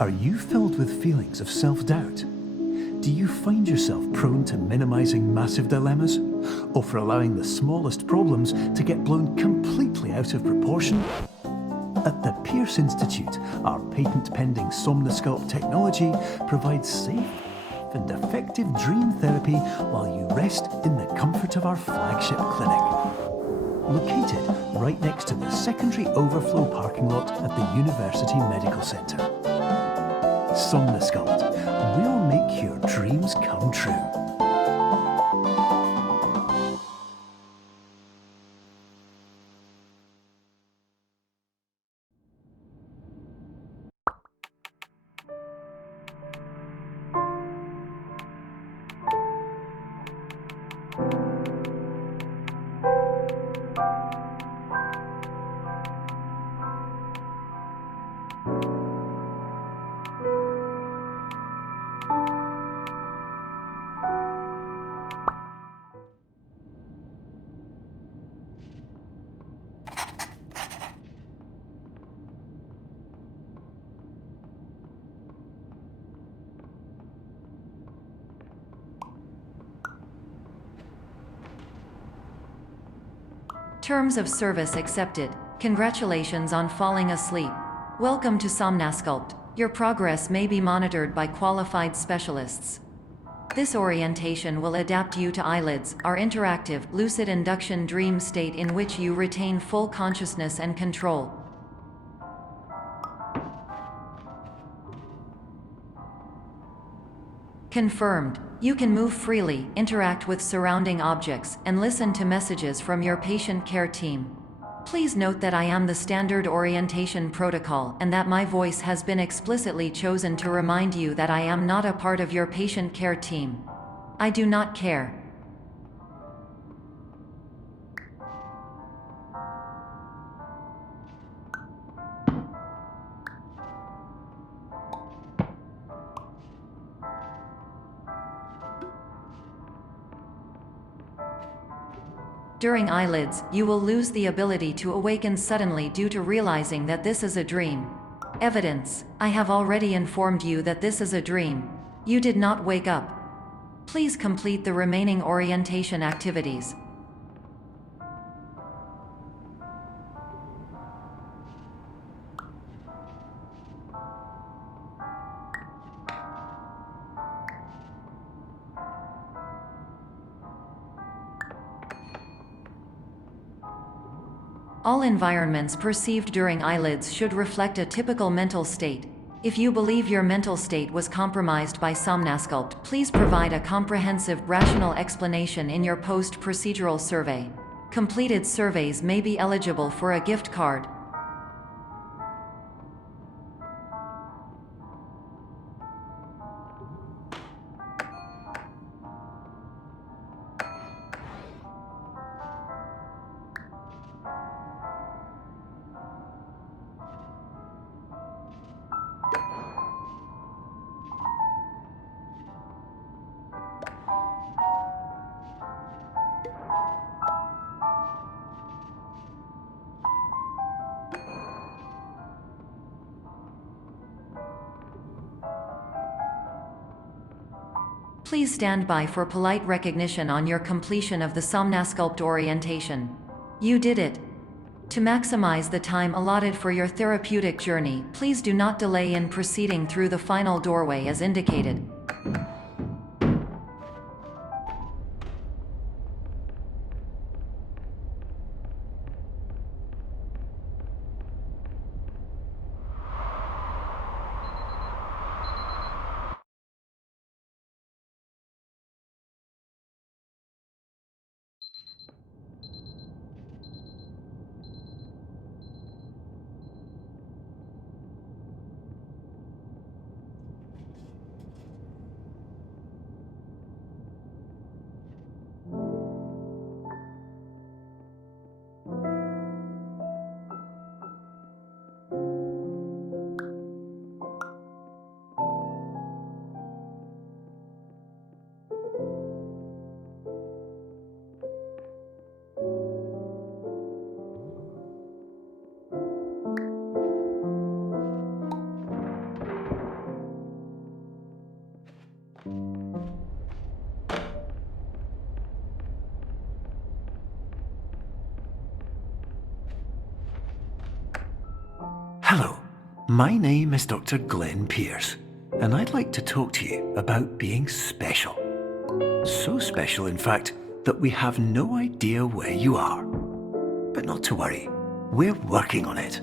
Are you filled with feelings of self-doubt? Do you find yourself prone to minimizing massive dilemmas, or for allowing the smallest problems to get blown completely out of proportion? At the Pierce Institute, our patent-pending Somnosculpt technology provides safe and effective dream therapy while you rest in the comfort of our flagship clinic. Located right next to the secondary overflow parking lot at the University Medical Centre. Somnosculpt, we'll make your dreams come true. Terms of service accepted. Congratulations on falling asleep. Welcome to Somnosculpt. Your progress may be monitored by qualified specialists. This orientation will adapt you to eyelids, our interactive, lucid induction dream state in which you retain full consciousness and control. Confirmed. You can move freely, interact with surrounding objects, and listen to messages from your patient care team. Please note that I am the standard orientation protocol and that my voice has been explicitly chosen to remind you that I am not a part of your patient care team. I do not care. During eyelids, you will lose the ability to awaken suddenly due to realizing that this is a dream. Evidence: I have already informed you that this is a dream. You did not wake up. Please complete the remaining orientation activities. All environments perceived during eyelids should reflect a typical mental state. If you believe your mental state was compromised by Somnosculpt, please provide a comprehensive, rational explanation in your post-procedural survey. Completed surveys may be eligible for a gift card. Please stand by for polite recognition on your completion of the Somnosculpt orientation. You did it. To maximize the time allotted for your therapeutic journey, please do not delay in proceeding through the final doorway as indicated. my name is Dr. Glenn Pierce, and I'd like to talk to you about being special. So special, in fact, that we have no idea where you are. But not to worry, we're working on it.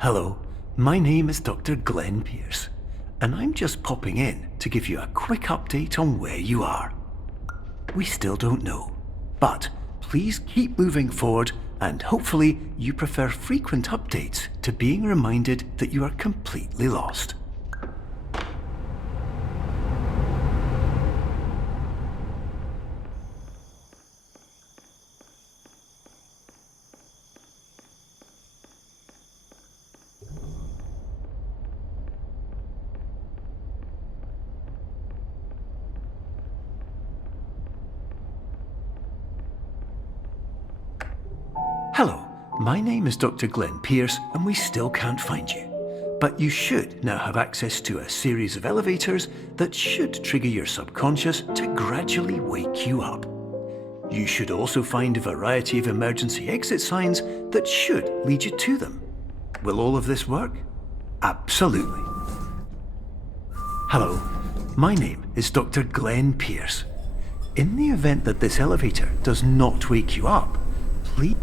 Hello, my name is Dr. Glenn Pierce, and I'm just popping in to give you a quick update on where you are. We still don't know, but please keep moving forward, and hopefully you prefer frequent updates to being reminded that you are completely lost. Hello, my name is Dr. Glenn Pierce, and we still can't find you. But you should now have access to a series of elevators that should trigger your subconscious to gradually wake you up. You should also find a variety of emergency exit signs that should lead you to them. Will all of this work? Absolutely. Hello, my name is Dr. Glenn Pierce. In the event that this elevator does not wake you up, please...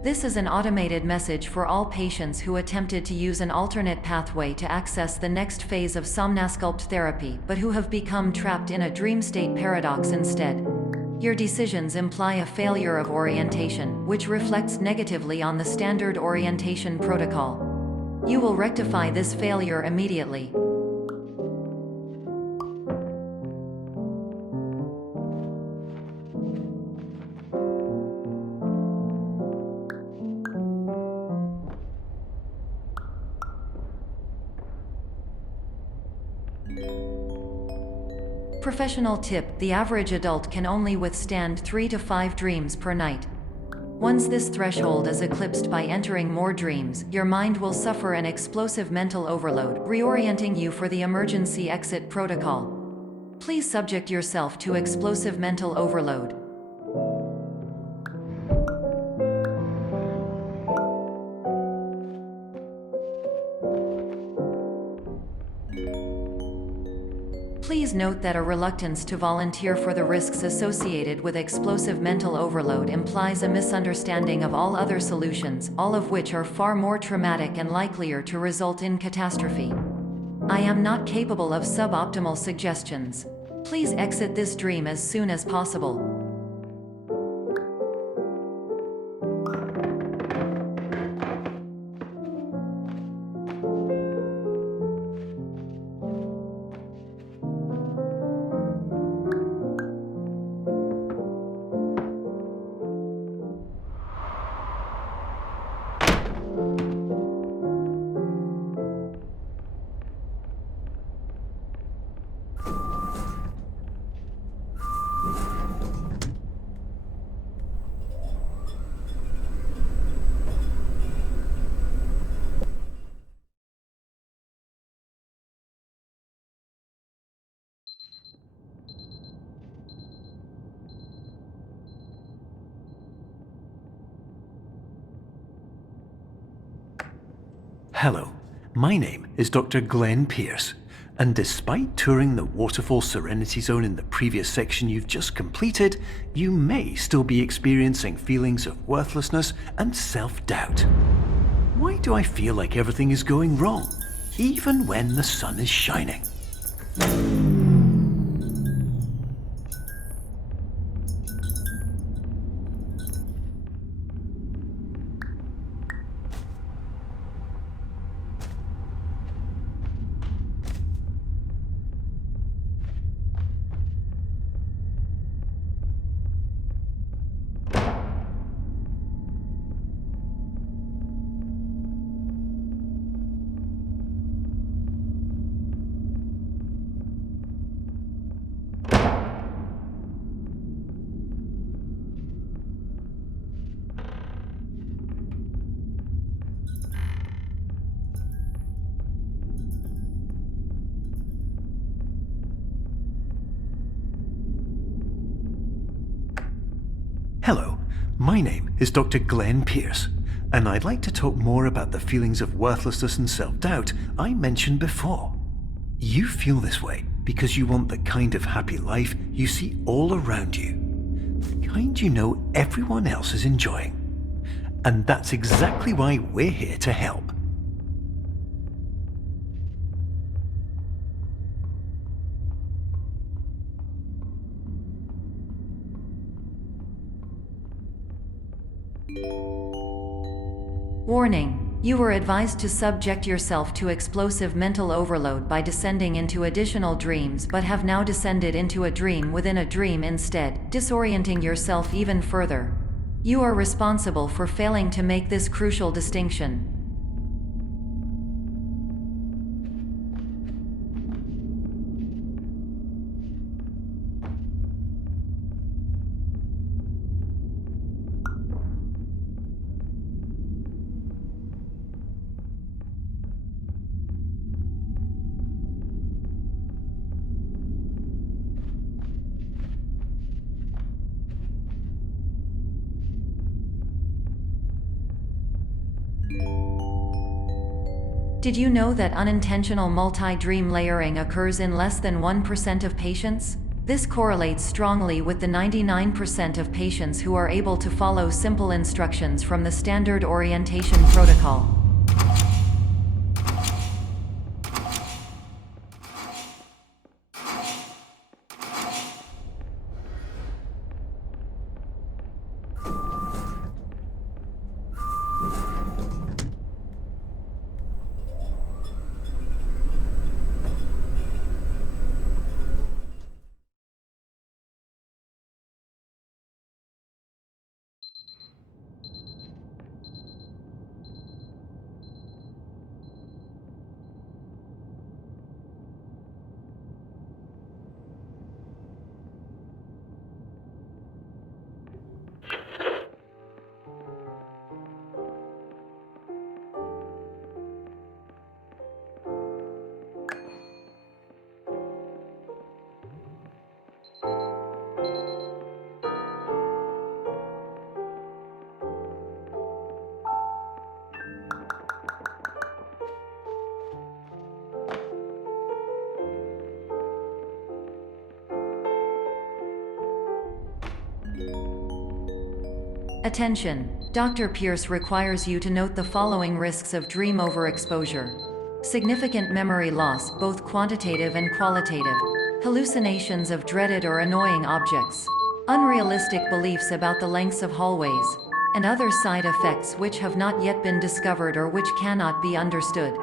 This is an automated message for all patients who attempted to use an alternate pathway to access the next phase of somnasculpt therapy but who have become trapped in a dream state paradox instead. Your decisions imply a failure of orientation, which reflects negatively on the standard orientation protocol. You will rectify this failure immediately. Professional tip: the average adult can only withstand 3 to 5 dreams per night. Once this threshold is eclipsed by entering more dreams, your mind will suffer an explosive mental overload, reorienting you for the emergency exit protocol. Please subject yourself to explosive mental overload. Please note that a reluctance to volunteer for the risks associated with explosive mental overload implies a misunderstanding of all other solutions, all of which are far more traumatic and likelier to result in catastrophe. I am not capable of suboptimal suggestions. Please exit this dream as soon as possible. Hello, my name is Dr. Glenn Pierce, And despite touring the Waterfall Serenity Zone in the previous section you've just completed, you may still be experiencing feelings of worthlessness and self-doubt. Why do I feel like everything is going wrong, even when the sun is shining? Hello, my name is Dr. Glenn Pierce, and I'd like to talk more about the feelings of worthlessness and self-doubt I mentioned before. You feel this way because you want the kind of happy life you see all around you, the kind you know everyone else is enjoying. And that's exactly why we're here to help. Warning: you were advised to subject yourself to explosive mental overload by descending into additional dreams, but have now descended into a dream within a dream instead, disorienting yourself even further. You are responsible for failing to make this crucial distinction. Did you know that unintentional multi-dream layering occurs in less than 1% of patients? This correlates strongly with the 99% of patients who are able to follow simple instructions from the standard orientation protocol. Attention! Dr. Pierce requires you to note the following risks of dream overexposure. Significant memory loss, both quantitative and qualitative. Hallucinations of dreaded or annoying objects. Unrealistic beliefs about the lengths of hallways. And other side effects which have not yet been discovered or which cannot be understood.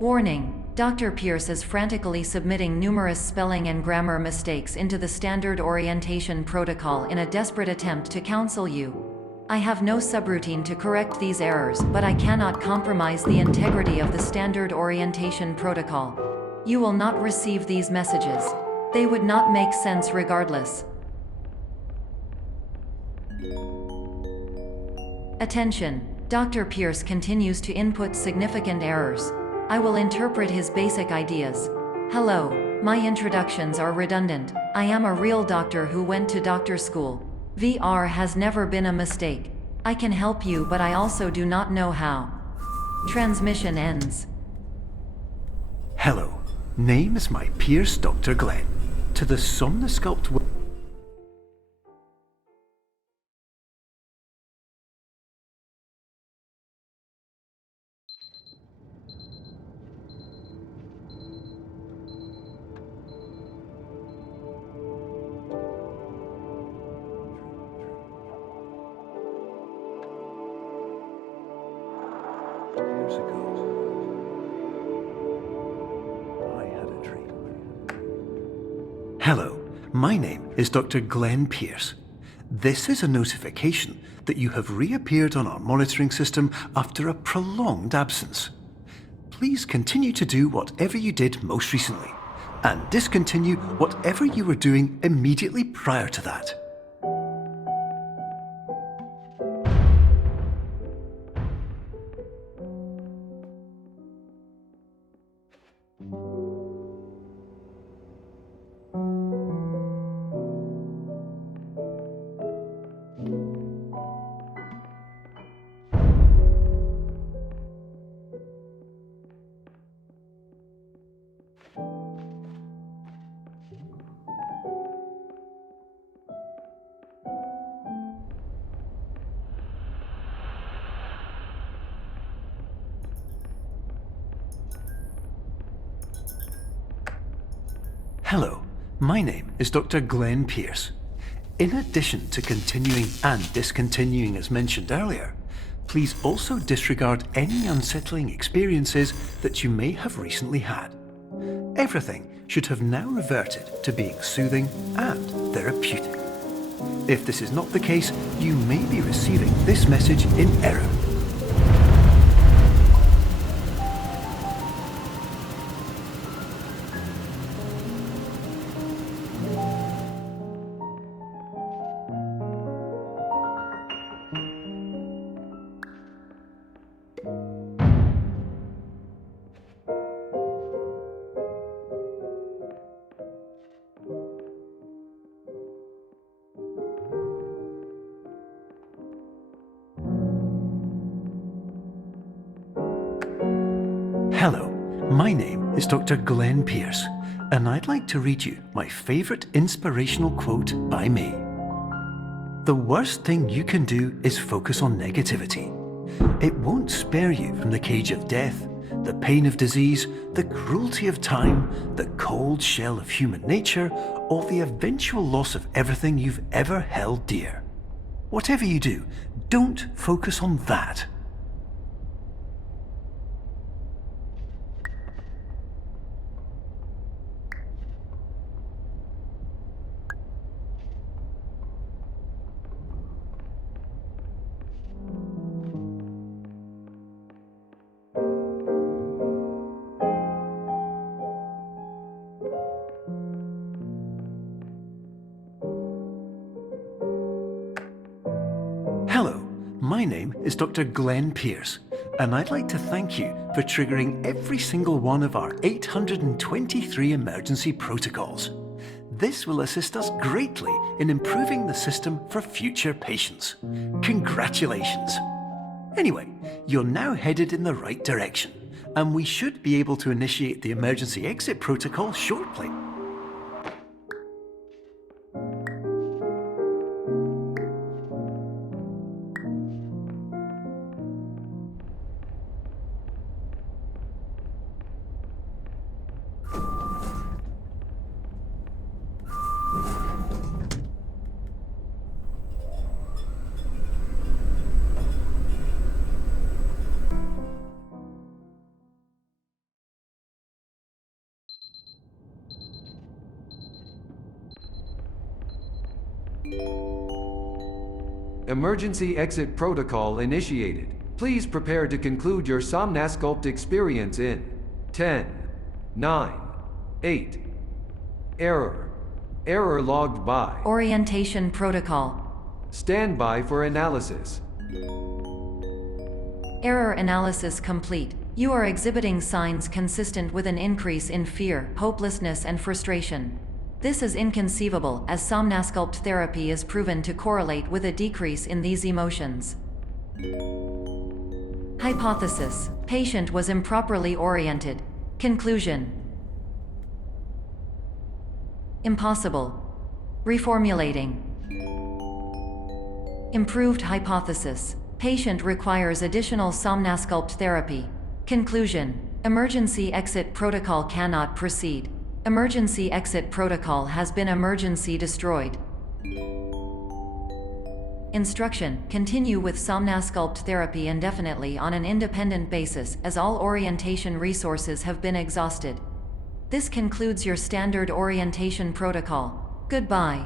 Warning: Dr. Pierce is frantically submitting numerous spelling and grammar mistakes into the standard orientation protocol in a desperate attempt to counsel you. I have no subroutine to correct these errors, but I cannot compromise the integrity of the standard orientation protocol. You will not receive these messages. They would not make sense regardless. Attention! Dr. Pierce continues to input significant errors. I will interpret his basic ideas. Hello, my introductions are redundant. I am a real doctor who went to doctor school. VR has never been a mistake. I can help you, but I also do not know how. Transmission ends. Hello, name is my Pierce Dr. Glenn. To the Somnosculpt years ago, I had a dream. Hello, my name is Dr. Glenn Pierce. This is a notification that you have reappeared on our monitoring system after a prolonged absence. Please continue to do whatever you did most recently, and discontinue whatever you were doing immediately prior to that. Hello, my name is Dr. Glenn Pierce. In addition to continuing and discontinuing as mentioned earlier, please also disregard any unsettling experiences that you may have recently had. Everything should have now reverted to being soothing and therapeutic. If this is not the case, you may be receiving this message in error. Hello, my name is Dr. Glenn Pierce, and I'd like to read you my favourite inspirational quote by me. The worst thing you can do is focus on negativity. It won't spare you from the cage of death, the pain of disease, the cruelty of time, the cold shell of human nature, or the eventual loss of everything you've ever held dear. Whatever you do, don't focus on that. Hello, my name is Dr. Glenn Pierce, and I'd like to thank you for triggering every single one of our 823 emergency protocols. This will assist us greatly in improving the system for future patients. Congratulations! Anyway, you're now headed in the right direction, and we should be able to initiate the emergency exit protocol shortly. Emergency exit protocol initiated. Please prepare to conclude your Somnasculpt experience in 10, 9, 8. Error. Error logged by. Orientation protocol. Stand by for analysis. Error analysis complete. You are exhibiting signs consistent with an increase in fear, hopelessness, and frustration. This is inconceivable, as Somnasculpt therapy is proven to correlate with a decrease in these emotions. Hypothesis: patient was improperly oriented. Conclusion: impossible. Reformulating. Improved hypothesis: patient requires additional Somnasculpt therapy. Conclusion: emergency exit protocol cannot proceed. Emergency exit protocol has been emergency destroyed. Instruction: continue with Somnasculpt therapy indefinitely on an independent basis, as all orientation resources have been exhausted. This concludes your standard orientation protocol. Goodbye.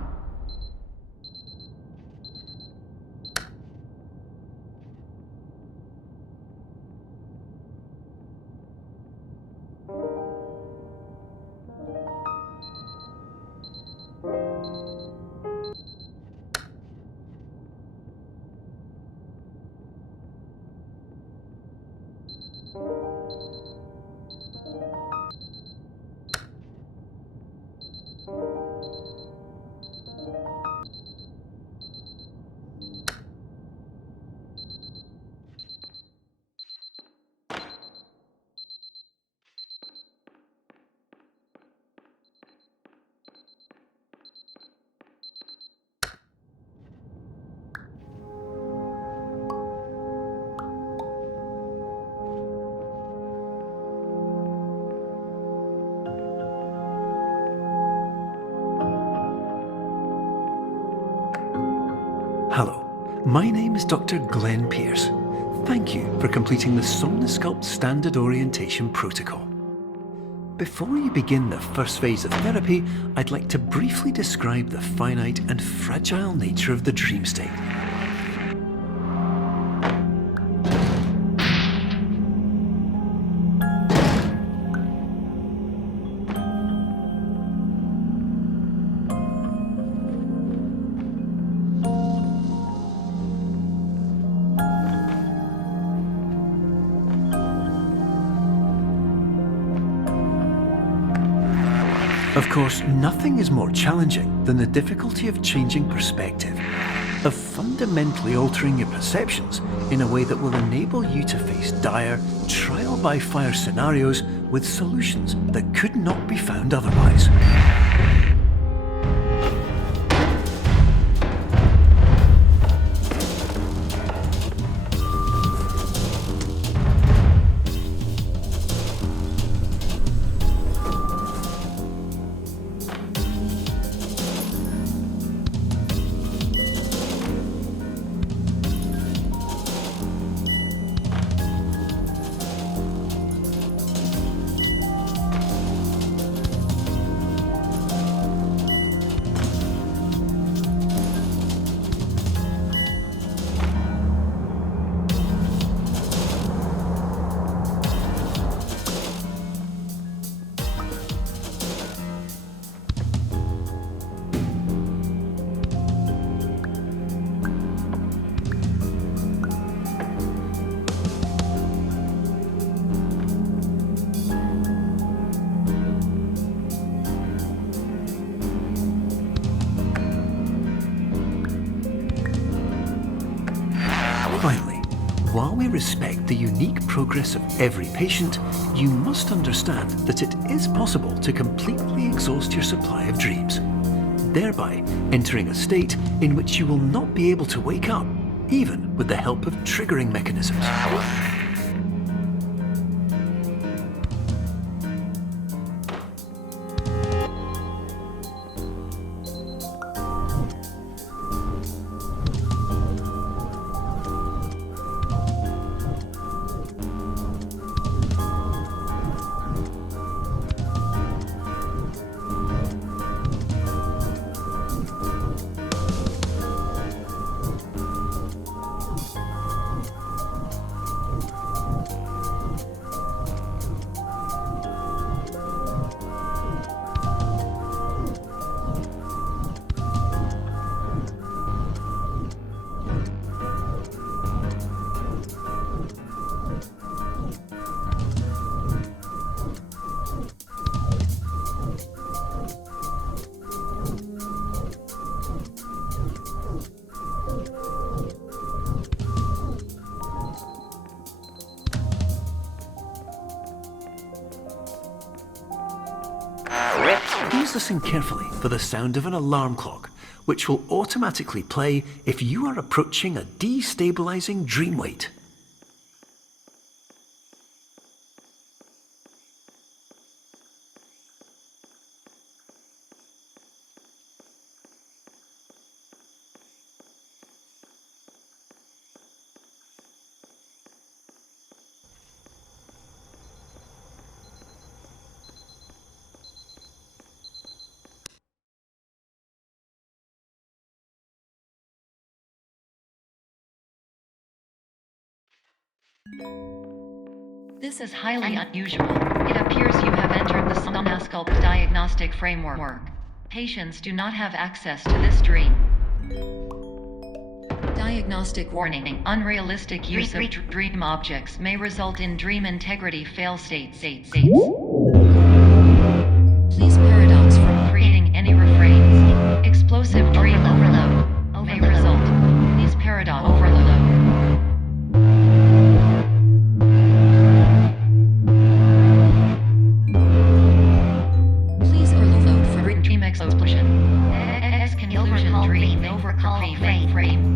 Hello, my name is Dr. Glenn Pierce. Thank you for completing the Somnasculpt Standard Orientation Protocol. Before you begin the first phase of therapy, I'd like to briefly describe the finite and fragile nature of the dream state. Of course, nothing is more challenging than the difficulty of changing perspective, of fundamentally altering your perceptions in a way that will enable you to face dire, trial-by-fire scenarios with solutions that could not be found otherwise. Finally, while we respect the unique progress of every patient, you must understand that it is possible to completely exhaust your supply of dreams, thereby entering a state in which you will not be able to wake up, even with the help of triggering mechanisms. listen carefully for the sound of an alarm clock, which will automatically play if you are approaching a destabilizing dream weight. This is highly unusual. It appears you have entered the Somnasculpt diagnostic framework. Patients do not have access to this dream. Diagnostic warning. Unrealistic use of dream objects may result in dream integrity fail-states. Please paradox from creating any refrains. Explosive dream overload may result. Please paradox overload. Explosion. Conclusion dream overcall frame.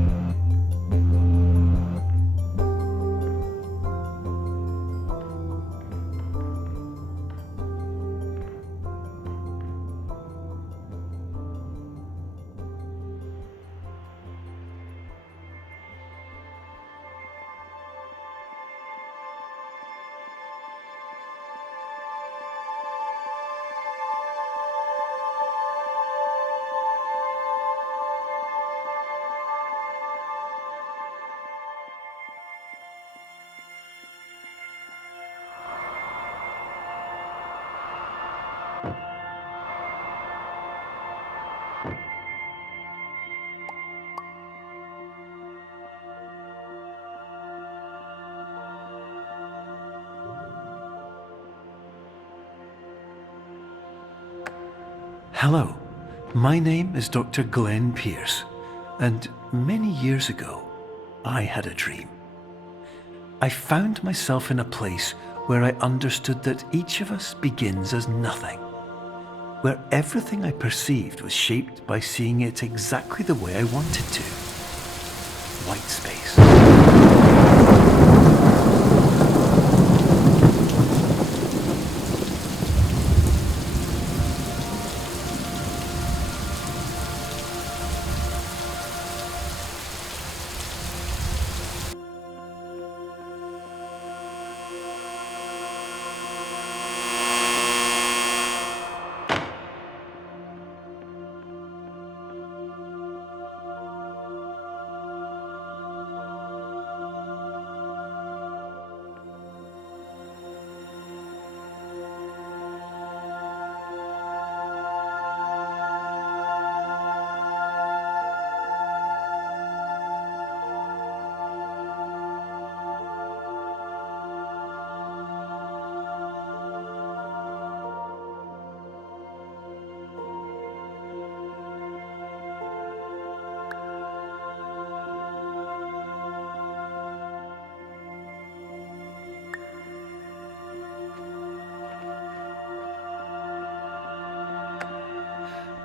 Hello, my name is Dr. Glenn Pierce, and many years ago, I had a dream. I found myself in a place where I understood that each of us begins as nothing, where everything I perceived was shaped by seeing it exactly the way I wanted to. White space.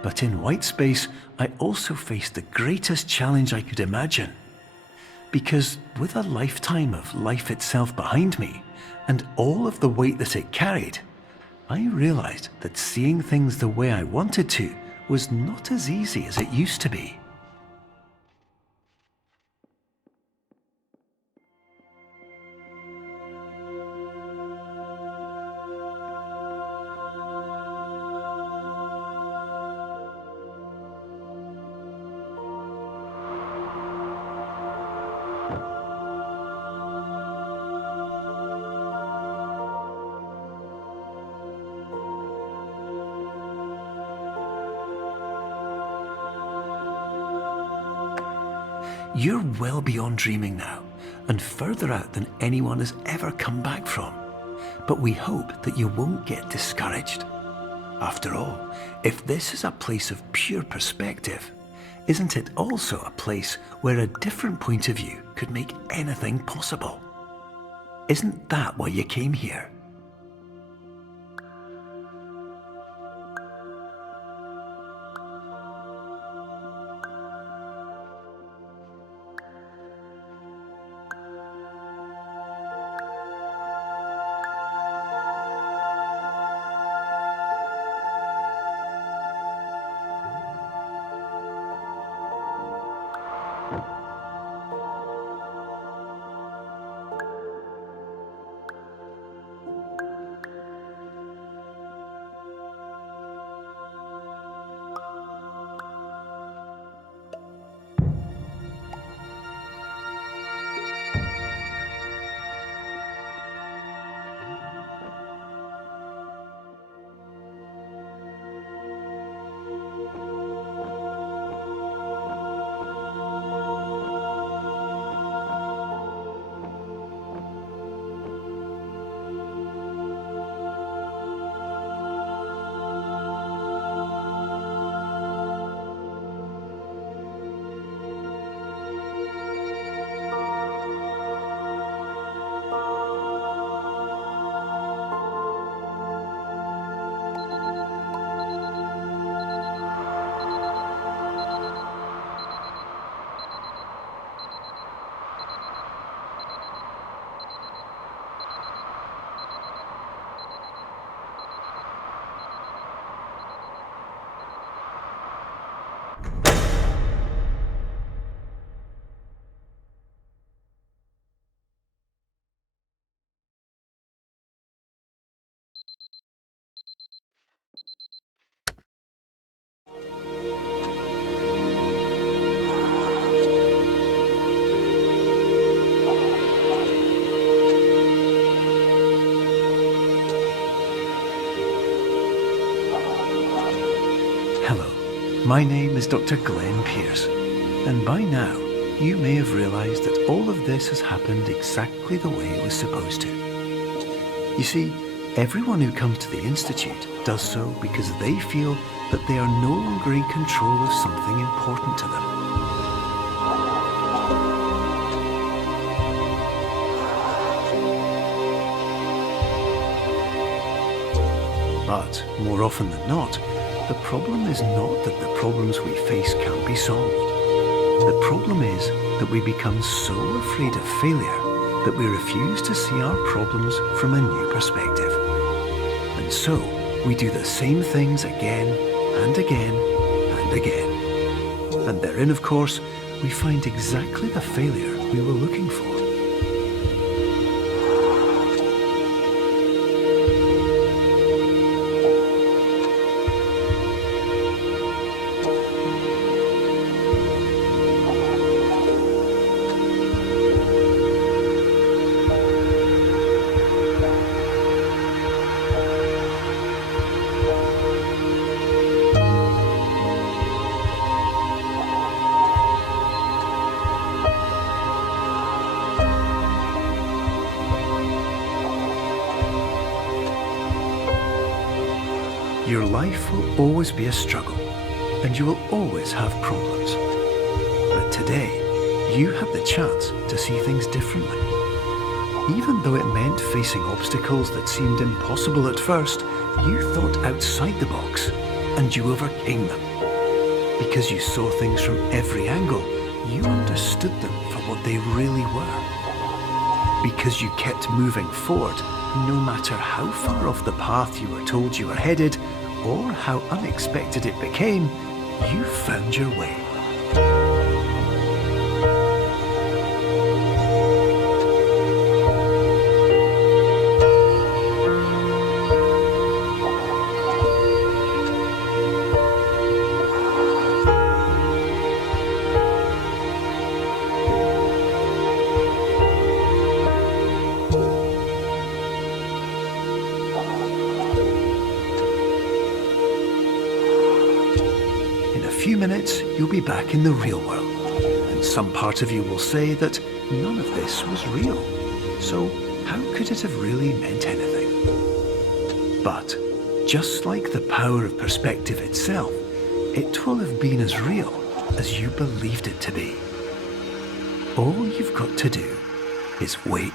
But in white space, I also faced the greatest challenge I could imagine. Because with a lifetime of life itself behind me, and all of the weight that it carried, I realized that seeing things the way I wanted to was not as easy as it used to be. You're well beyond dreaming now, and further out than anyone has ever come back from. But we hope that you won't get discouraged. After all, if this is a place of pure perspective, isn't it also a place where a different point of view could make anything possible? Isn't that why you came here? My name is Dr. Glenn Pierce, and by now you may have realised that all of this has happened exactly the way it was supposed to. You see, everyone who comes to the Institute does so because they feel that they are no longer in control of something important to them. But more often than not, the problem is not that the problems we face can't be solved. The problem is that we become so afraid of failure that we refuse to see our problems from a new perspective. And so, we do the same things again and again and again. And therein, of course, we find exactly the failure we were looking for. Your life will always be a struggle, and you will always have problems. But today, you have the chance to see things differently. Even though it meant facing obstacles that seemed impossible at first, you thought outside the box, and you overcame them. Because you saw things from every angle, you understood them for what they really were. Because you kept moving forward, no matter how far off the path you were told you were headed, or how unexpected it became, you found your way. In a few minutes, you'll be back in the real world, and some part of you will say that none of this was real, so how could it have really meant anything? But, just like the power of perspective itself, it will have been as real as you believed it to be. All you've got to do is wait